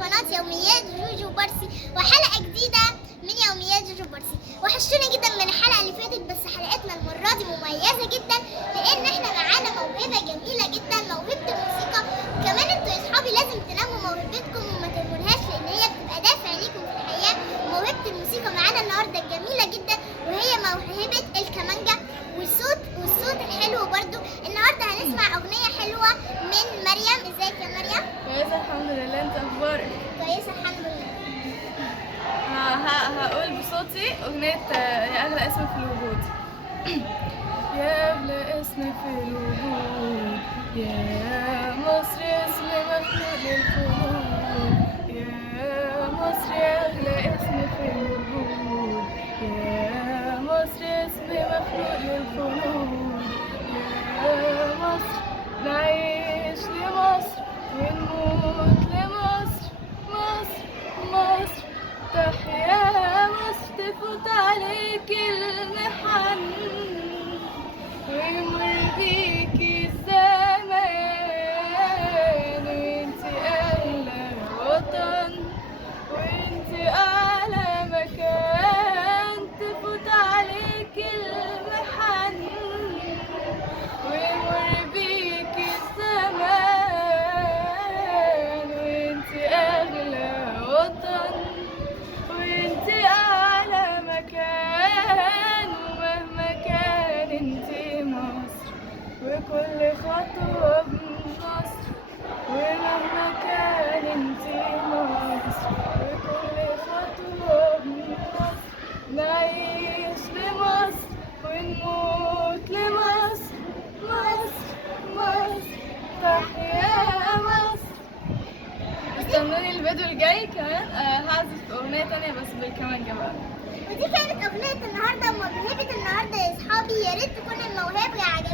قناة يوميات جوجو بارسي وحلقة جديدة من يوميات جوجو بارسي. وحشتونا جدا من الحلقة اللي فاتت، بس حلقتنا المرة دي مميزة جدا لأن احنا معانا موهبة جميلة جدا، موهبة الموسيقى. كمان انتوا يا اصحابي لازم تنموا موهبتكم وما ترمونهاش لأن هي بتبقى دافع ليكم في الحياة. موهبة الموسيقى معانا النهاردة جميلة جدا وهي موهبة الكمانجة والصوت الحلو برضو. النهارده هنسمع أغنية حلوة من مريم. ازيك يا مريم؟ كويسة الحمد لله، انت اخبارك؟ كويسة الحمد لله. هقول بصوتي اغنية يا اغلى اسم في الوجود. يا اغلى اسم في الوجود، يا مصر اسم مخلوق للخلود، يا مصر يا اغلى اسم في الوجود، يا مصر اسم مخلوق للخلود، يا مصر نعيش لمصر ونموت لمصر، مصر مصر تحيا مصر، تفوت عليك المحن ويمر بيكي الزمان، وانت أغلى وطن وانت أعلى مكان، تفوت عليك المحن ويمر بيكي الزمان، وانت أغلى وطن وانت أعلى مكان، ومهما كان انت مصر وكل خطوة بنصر، ومهما كان انت مصر وكل خطوة بنصر، نعيش لمصر ونموت لمصر، مصر مصر تحيا مصر. استنوني الفيديو الجاي كمان هعزف أغنية تانية بس بالكمانجة بقى. ودي كانت أغنية النهاردة وموهبة النهاردة يا أصحابي. يا ريت تكون الموهبة عجبتكم.